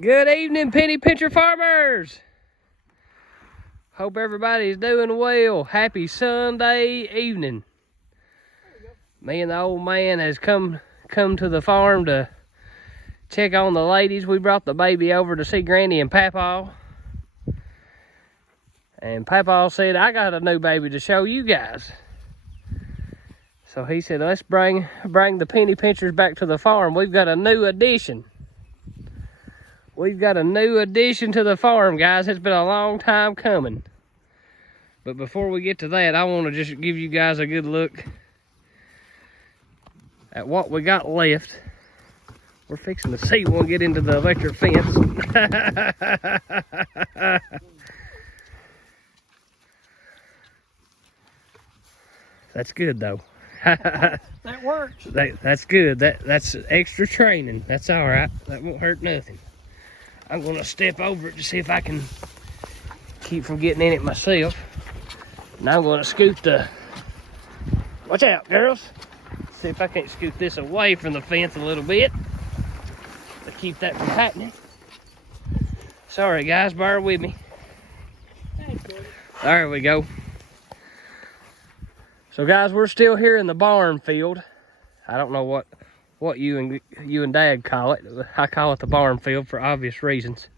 Good evening, penny pincher farmers. Hope everybody's doing well. Happy Sunday evening. Me and the old man has come to the farm to check on the ladies. We brought the baby over to see Granny and Papaw. And Papaw said, I got a new baby to show you guys. So he said, let's bring the penny pinchers back to the farm. We've got a new addition. We've got a new addition to the farm, guys. It's been a long time coming. But before we get to that, I want to just give you guys a good look at what we got left. We're fixing to see when we get into the electric fence. That's good, though. That works. That's good. That's extra training. That's all right. That won't hurt nothing. I'm going to step over it to see if I can keep from getting in it myself. Now I'm going to scoot the... Watch out, girls. See if I can't scoot this away from the fence a little bit to keep that from happening. Sorry, guys. Bear with me. There we go. So, guys, we're still here in the barn field. I don't know what you and Dad call it. I call it the barn field for obvious reasons.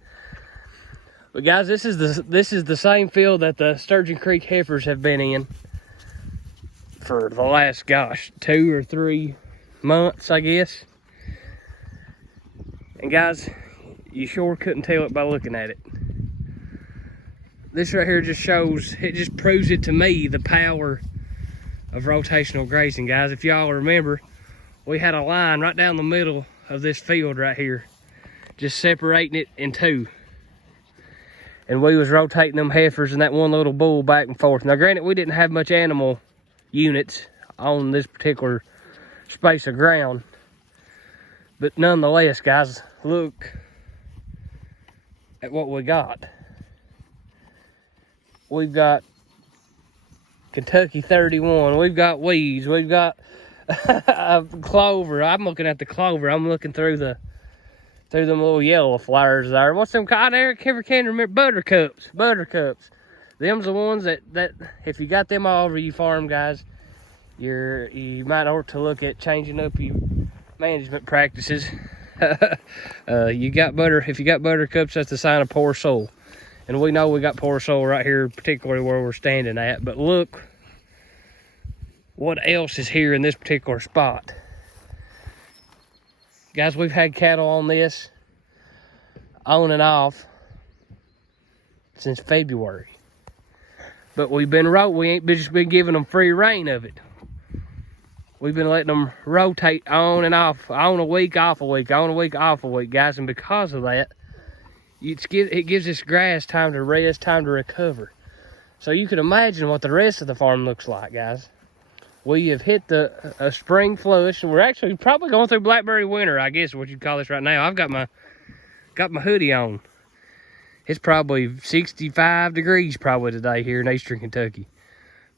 But guys, this is the same field that the Sturgeon Creek heifers have been in for the last, gosh, 2 or 3 months, I guess. And guys, you sure couldn't tell it by looking at it. This right here just proves it to me, the power of rotational grazing, guys. If y'all remember, we had a line right down the middle of this field right here, just separating it in two. And we was rotating them heifers and that one little bull back and forth. Now, granted, we didn't have much animal units on this particular space of ground. But nonetheless, guys, look at what we got. We've got Kentucky 31. We've got weeds. We've got clover. I'm looking at the clover. I'm looking through them little yellow flowers there. What's them called? I never can remember. Buttercups. Them's the ones that if you got them all over your farm, guys, you might ought to look at changing up your management practices. If you got buttercups, that's a sign of poor soil. And we know we got poor soil right here, particularly where we're standing at. But look what else is here in this particular spot. Guys, we've had cattle on this on and off since February. But we ain't just been giving them free reign of it. We've been letting them rotate on and off, on a week, off a week, on a week, off a week, guys. And because of that, it gives this grass time to rest, time to recover. So you can imagine what the rest of the farm looks like, guys. We have hit a spring flush, and we're actually probably going through blackberry winter, I guess is what you'd call this right now. I've got my hoodie on. It's probably 65 degrees probably today here in eastern Kentucky.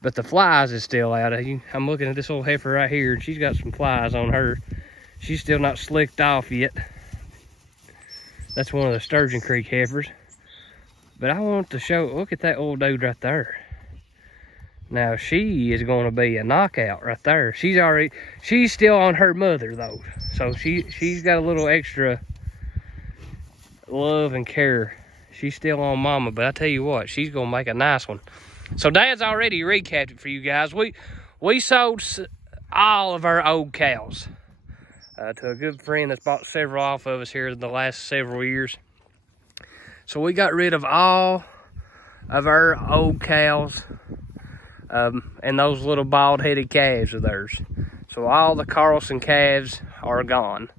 But the flies is still out. I'm looking at this old heifer right here, and she's got some flies on her. She's still not slicked off yet. That's one of the Sturgeon Creek heifers. But I want to show, look at that old dude right there. Now she is going to be a knockout right there. She's still on her mother though. So she's got a little extra love and care. She's still on mama, but I tell you what, she's going to make a nice one. So Dad's already recapped it for you guys. We sold all of our old cows to a good friend that's bought several off of us here in the last several years. So we got rid of all of our old cows and those little bald-headed calves of theirs. So all the Carlson calves are gone.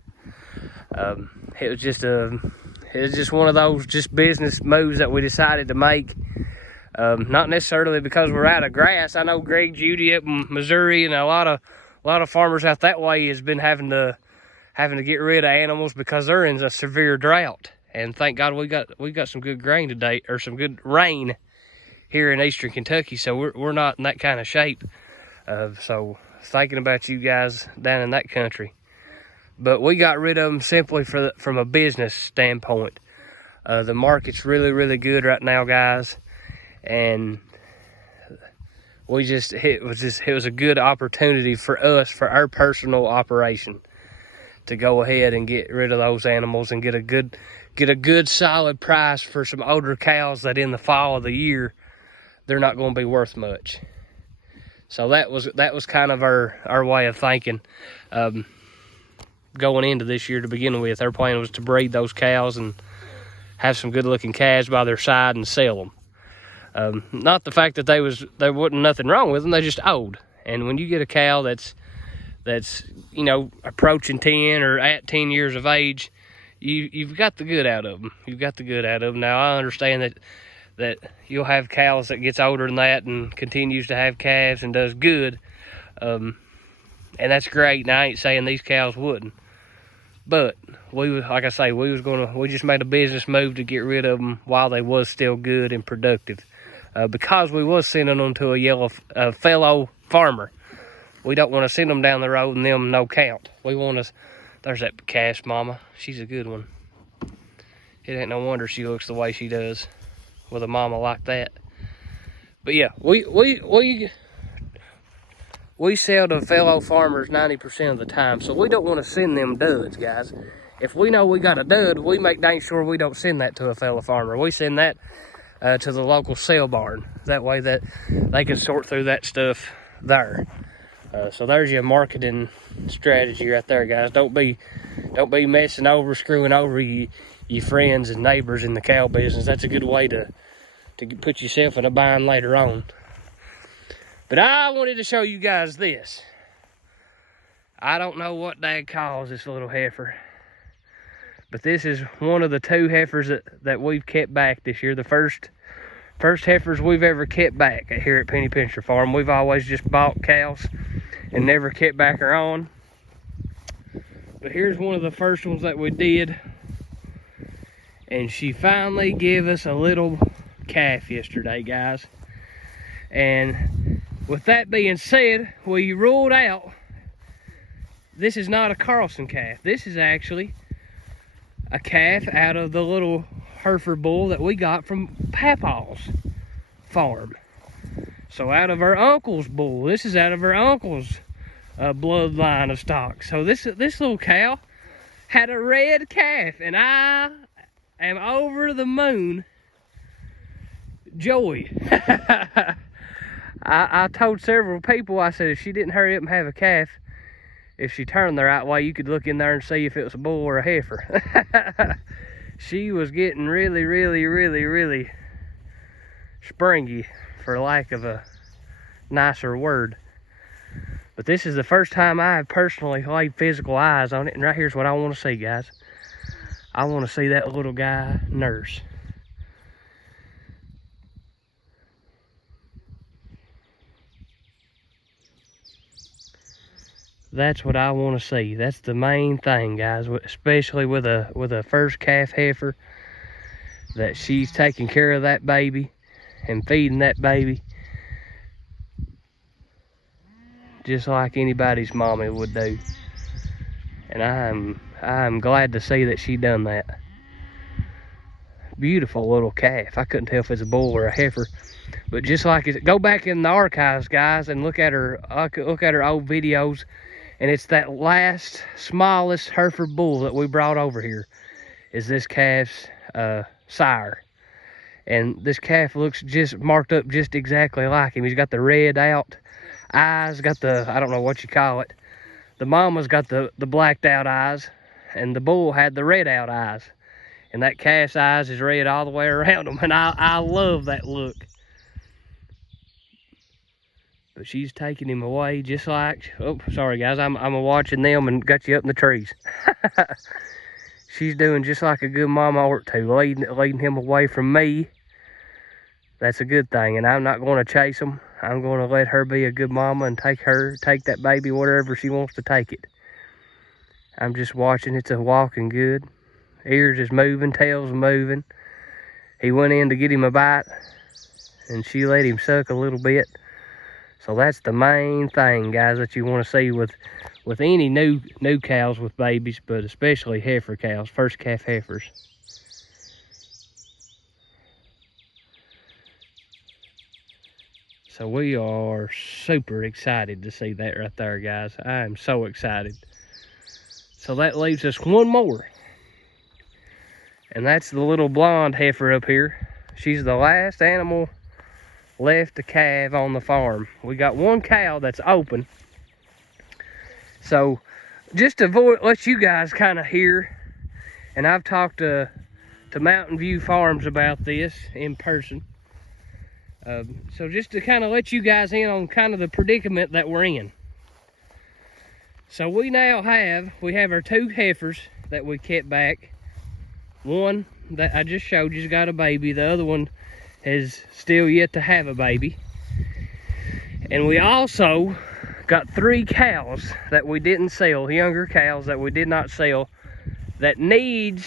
It was just one of those just business moves that we decided to make. Not necessarily because we're out of grass. I know Greg Judy up in Missouri and a lot of farmers out that way has been having to get rid of animals because they're in a severe drought. And thank God we got some good grain today, or some good rain here in eastern Kentucky, so we're not in that kind of shape. So thinking about you guys down in that country. But we got rid of them simply from a business standpoint. The market's really, really good right now, guys. And it was a good opportunity for us, for our personal operation, to go ahead and get rid of those animals and get a good solid price for some older cows that in the fall of the year, they're not going to be worth much. So that was kind of our way of thinking. Going into this year to begin with, our plan was to breed those cows and have some good looking calves by their side and sell them. Not the fact that there wasn't nothing wrong with them, they're just old. And when you get a cow that's you know, approaching 10 or at 10 years of age, you've got the good out of them. You've got the good out of them. Now I understand that you'll have cows that gets older than that and continues to have calves and does good, and that's great. And I ain't saying these cows wouldn't, but like I say, we just made a business move to get rid of them while they was still good and productive, because we was sending them to a fellow farmer. We don't want to send them down the road and them no count. We want to. There's that calf mama. She's a good one. It ain't no wonder she looks the way she does with a mama like that. But yeah, we sell to fellow farmers 90% of the time, so we don't want to send them duds, guys. If we know we got a dud, we make dang sure we don't send that to a fellow farmer. We send that to the local sale barn. That way that they can sort through that stuff there. So there's your marketing strategy right there, guys. Don't be messing over, screwing over your friends and neighbors in the cow business. That's a good way to put yourself in a bind later on. But I wanted to show you guys this. I don't know what Dad calls this little heifer, but this is one of the 2 heifers that we've kept back this year. The first heifers we've ever kept back here at Penny Pasture Farm. We've always just bought cows and never kept back our own. But here's one of the first ones that we did. And she finally gave us a little calf yesterday, guys. And with that being said, we ruled out, this is not a Carlson calf. This is actually a calf out of the little heifer bull that we got from Papaw's farm. So out of our uncle's bull. This is out of our uncle's bloodline of stock. So this little cow had a red calf, and I am over the moon joy. I told several people, I said, if she didn't hurry up and have a calf, if she turned the right way, you could look in there and see if it was a bull or a heifer. She was getting really, really, really, really springy, for lack of a nicer word. But this is the first time I have personally laid physical eyes on it, and right here's what I want to see, guys. I want to see that little guy nurse. That's what I want to see. That's the main thing, guys, especially with a first calf heifer, that she's taking care of that baby and feeding that baby just like anybody's mommy would do. And I'm glad to see that she done that. Beautiful little calf. I couldn't tell if it's a bull or a heifer, but just like it, go back in the archives, guys, and look at her old videos. And it's that last, smallest heifer bull that we brought over here is this calf's sire. And this calf looks just marked up just exactly like him. He's got the red out eyes, got the, I don't know what you call it. The mama's got the blacked out eyes, and the bull had the red out eyes. And that calf's eyes is red all the way around them. And I love that look. But she's taking him away just like, oh, sorry guys, I'm watching them and got you up in the trees. She's doing just like a good mama ought to, leading him away from me. That's a good thing, and I'm not going to chase him. I'm going to let her be a good mama and take that baby wherever she wants to take it. I'm just watching. It's a walking good. Ears is moving, tail's moving. He went in to get him a bite, and she let him suck a little bit. So that's the main thing, guys, that you want to see with any new cows with babies, but especially heifer cows, first calf heifers. So we are super excited to see that right there, guys. I am so excited. So that leaves us one more. And that's the little blonde heifer up here. She's the last animal left to calve on the farm. We got one cow that's open. So just to let you guys kind of hear, and I've talked to Mountain View Farms about this in person. So just to kind of let you guys in on kind of the predicament that we're in. So we have our two heifers that we kept back. One that I just showed you's got a baby. The other one is still yet to have a baby. And we also got 3 cows that we didn't sell, younger cows that we did not sell, that needs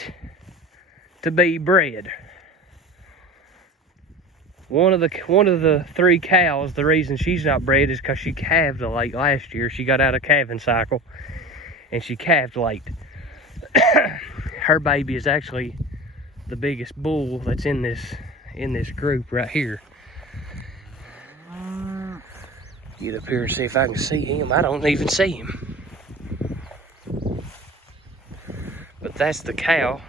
to be bred. One of the 3 cows, the reason she's not bred is because she calved late last year. She got out of calving cycle and she calved late. Her baby is actually the biggest bull that's in this group right here. Get up here and see if I can see him. I don't even see him. But that's the cow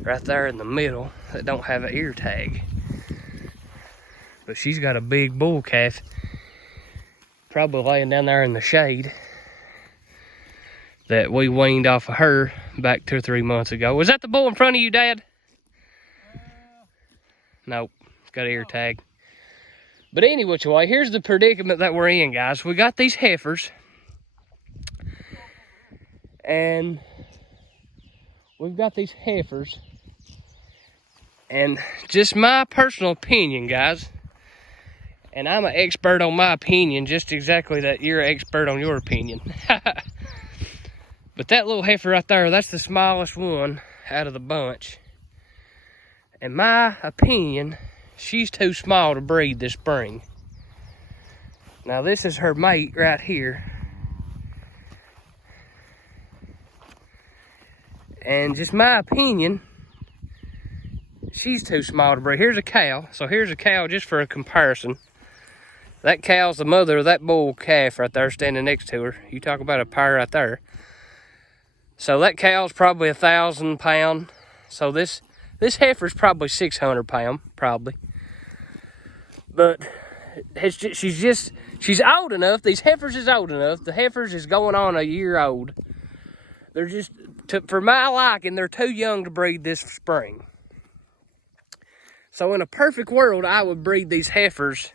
right there in the middle that don't have an ear tag. But she's got a big bull calf, probably laying down there in the shade, that we weaned off of her back 2 or 3 months ago. Was that the bull in front of you, Dad? Nope, it's got an ear tag. But any which way, here's the predicament that we're in, guys. We got these heifers, and we've got these heifers, and just my personal opinion, guys, and I'm an expert on my opinion, just exactly that you're an expert on your opinion. But that little heifer right there, that's the smallest one out of the bunch. In my opinion, she's too small to breed this spring. Now this is her mate right here. And just my opinion, she's too small to breed. Here's a cow. So here's a cow just for a comparison. That cow's the mother of that bull calf right there standing next to her. You talk about a pair right there. So that cow's probably 1,000 pound. So this heifer's probably 600 pound, probably. But she's old enough. These heifers is old enough. The heifers is going on a year old. They're just, for my liking, they're too young to breed this spring. So in a perfect world, I would breed these heifers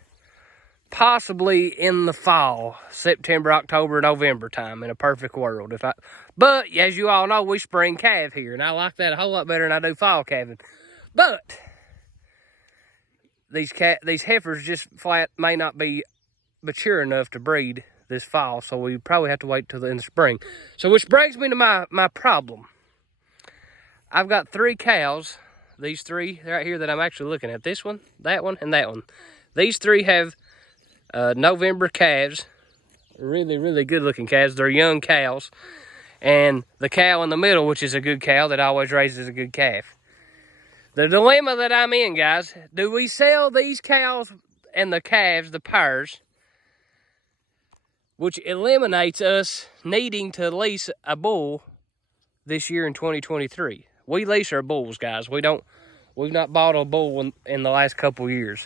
possibly in the fall, September, October, November time, in a perfect world. But as you all know, we spring calve here, and I like that a whole lot better than I do fall calving. But these heifers just flat may not be mature enough to breed this fall, so we probably have to wait till in the spring. So which brings me to my problem. I've got 3 cows, these 3 right here that I'm actually looking at. This one, and that one. These 3 have November calves, really, really good looking calves. They're young cows. And the cow in the middle, which is a good cow that always raises a good calf. The dilemma that I'm in, guys, do we sell these cows and the calves, the pairs, which eliminates us needing to lease a bull this year in 2023. We lease our bulls, guys. We've not bought a bull in the last couple years.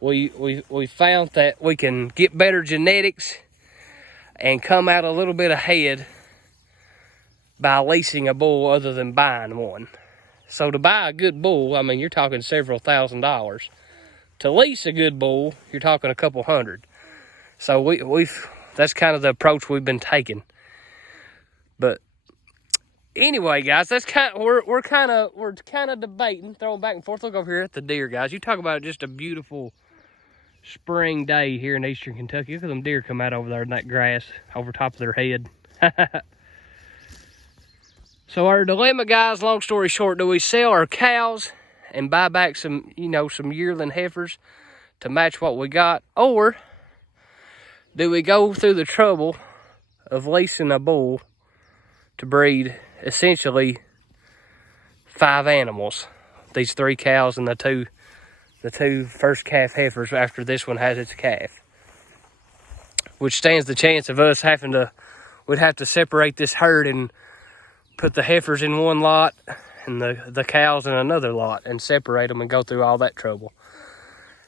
We found that we can get better genetics and come out a little bit ahead by leasing a bull other than buying one. So to buy a good bull, I mean, you're talking several $1,000s. To lease a good bull, you're talking a couple hundred. So that's kind of the approach we've been taking. But anyway, guys, that's we're kind of debating, throwing back and forth. Look over here at the deer, guys. You talk about just a beautiful spring day here in eastern Kentucky. Look at them deer come out over there in that grass over top of their head. So our dilemma, guys, long story short, do we sell our cows and buy back some yearling heifers to match what we got? Or do we go through the trouble of leasing a bull to breed essentially 5 animals? These 3 cows and the the 2 first calf heifers after this one has its calf. Which stands the chance of us having to, we'd have to separate this herd and put the heifers in one lot and the cows in another lot and separate them and go through all that trouble.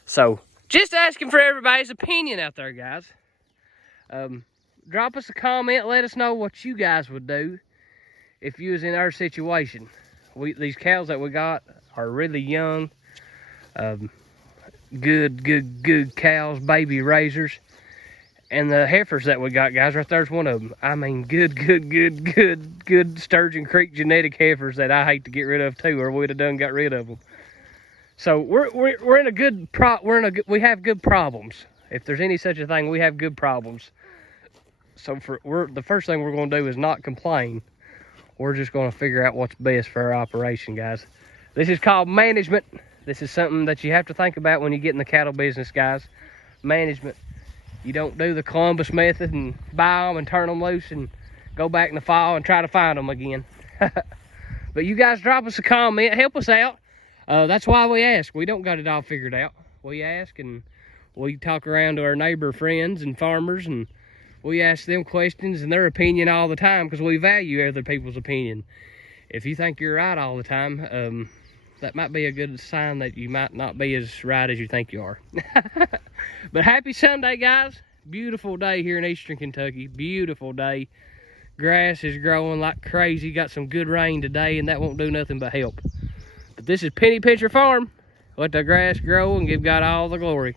So, just asking for everybody's opinion out there, guys. Drop us a comment, let us know what you guys would do if you was in our situation. These cows that we got are really young, good cows, baby raisers. And the heifers that we got, guys, right there's one of them. I mean, good Sturgeon Creek genetic heifers that I hate to get rid of too, or we'd have done got rid of them. So we're in a good we have good problems. If there's any such a thing, we have good problems. So the first thing we're going to do is not complain. We're just going to figure out what's best for our operation, guys. This is called management. This is something that you have to think about when you get in the cattle business, guys. Management. You don't do the Columbus method and buy them and turn them loose and go back in the fall and try to find them again. But you guys drop us a comment, help us out. That's why we ask. We don't got it all figured out. We ask and we talk around to our neighbor friends and farmers, and we ask them questions and their opinion all the time because we value other people's opinion. If you think you're right all the time, that might be a good sign that you might not be as right as you think you are. But happy Sunday, guys. Beautiful day here in Eastern Kentucky. Beautiful day. Grass is growing like crazy. Got some good rain today, and that won't do nothing but help. But this is Penny Pincher Farm. Let the grass grow and give God all the glory.